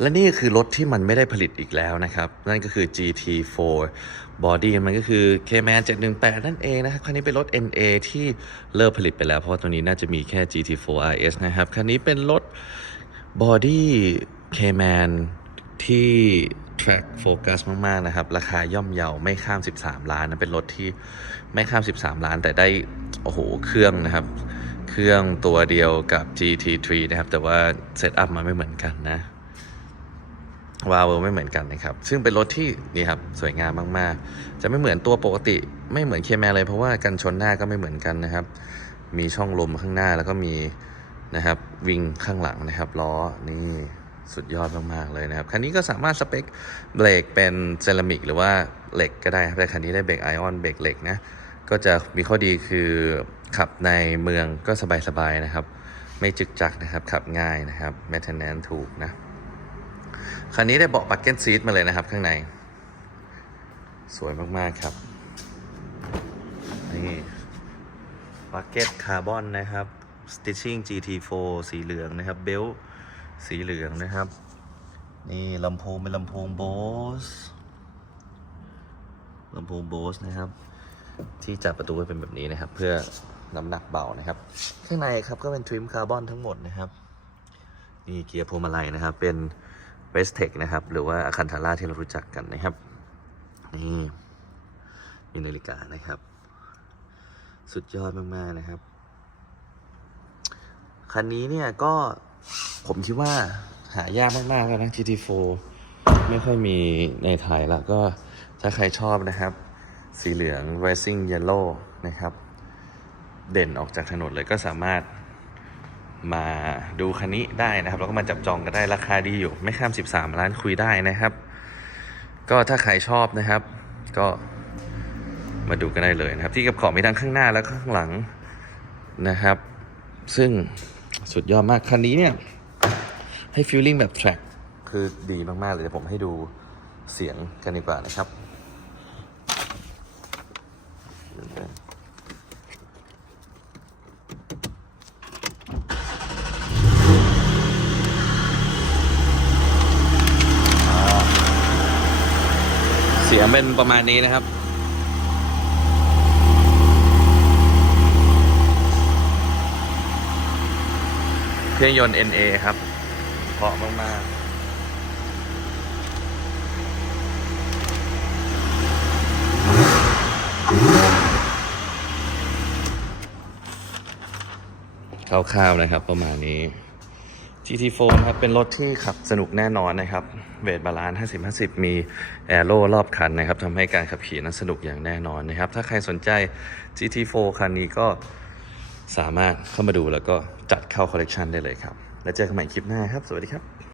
และนี่คือรถที่มันไม่ได้ผลิตอีกแล้วนะครับ นั่นก็คือ GT4 Body มันก็คือ Cayman 718 นั่นเองนะครับคันนี้เป็นรถ NA ที่เลิกผลิตไปแล้ว เพราะว่าตัวนี้น่าจะมีแค่ GT4 RS นะครับ คันนี้เป็นรถ Body Cayman ที่ track focus มาก ๆ นะครับ ราคาย่อมเยาไม่ข้าม 13 ล้านนะ เป็นรถที่ไม่ข้าม 13 ล้าน แต่ได้ โอ้โห เครื่องนะครับ เครื่องตัวเดียวกับ GT3 นะครับ แต่ว่าเซตอัพมาไม่เหมือนกันนะ วาล์วไม่เหมือนกันนะครับ ซึ่งเป็นรถที่นี่ครับสวยงามมากๆ จะไม่เหมือนตัวปกติไม่เหมือนเคแมเลย เพราะว่ากันชนหน้าก็ไม่เหมือนกันนะครับ มีช่องลมข้างหน้าแล้วก็มีนะครับวิงข้างหลังนะครับล้อนี่สุดยอดมากๆเลยนะครับ คันนี้ก็สามารถสเปคเบรกเป็นเซรามิกหรือว่าเหล็กก็ได้ครับแต่คันนี้ได้เบรกไอออนเบรกเหล็กนะก็จะมีข้อดีคือขับในเมืองก็สบายๆนะครับ ไม่จึกจักนะครับขับง่ายนะครับ maintenance ถูกนะ คันนี้ได้เบาะบักเก็ตซีทมาเลยนะครับข้างใน สวยมาก ๆ ครับ นี่บักเก็ตคาร์บอนนะครับ Stitching GT4 สีเหลืองนะครับ เบลสีเหลืองนะครับ นี่ลำโพงเป็นลำโพงโบสลำโพงโบสนะครับ ที่จับประตูไว้เป็นแบบนี้นะครับ เพื่อน้ำหนักเบานะครับ ข้างในครับก็เป็นทริมคาร์บอนทั้งหมดนะครับ นี่เกียร์พวงมาลัยนะครับ เป็น w e s t e c h นะครับ หรือว่าอาคันทาร่าที่เรารู้จักกันนะครับ นี่มีนาฬิกานะครับ สุดยอดมาก ๆ นะครับ คันนี้เนี่ยก็ผมคิดว่าหายากมาก ๆ แล้วนะ GT4 ไม่ค่อยมีในไทยแล้วก็ถ้าใครชอบนะครับ สีเหลือง Racing Yellow นะครับ เด่นออกจากถนนเลยก็สามารถ มาดูคันนี้ได้นะครับ แล้วก็มาจับจองกันได้ราคาดีอยู่ ไม่ข้าม 13 ล้านคุยได้นะครับ ก็ถ้าใครชอบนะครับ ก็มาดูกันได้เลยนะครับ ที่กับขอบมีทั้งข้างหน้าและข้างหลังนะครับ ซึ่งสุดยอดมากคันนี้เนี่ย ให้ฟีลลิ่งแบบ track คือดีมาก ๆ เลยเดี๋ยวผมให้ดูเสียงกันดีกว่านะครับ สียงเป็นประมาณนี้นะครับเครื่องยนต์ NA ครับเพาะมากๆคร่าวๆนะครับประมาณนี้ GT4 นะครับ เป็นรถที่ขับสนุกแน่นอนนะครับเวทบาลานซ์50 50 มีแอโร่รอบคันนะครับทำให้การขับขี่นั้นสนุกอย่างแน่นอนนะครับ ถ้าใครสนใจ GT4 คันนี้ก็สามารถเข้ามาดูแล้วก็จัดเข้าคอลเลกชันได้เลยครับ แล้วเจอกันใหม่คลิปหน้าครับ สวัสดีครับ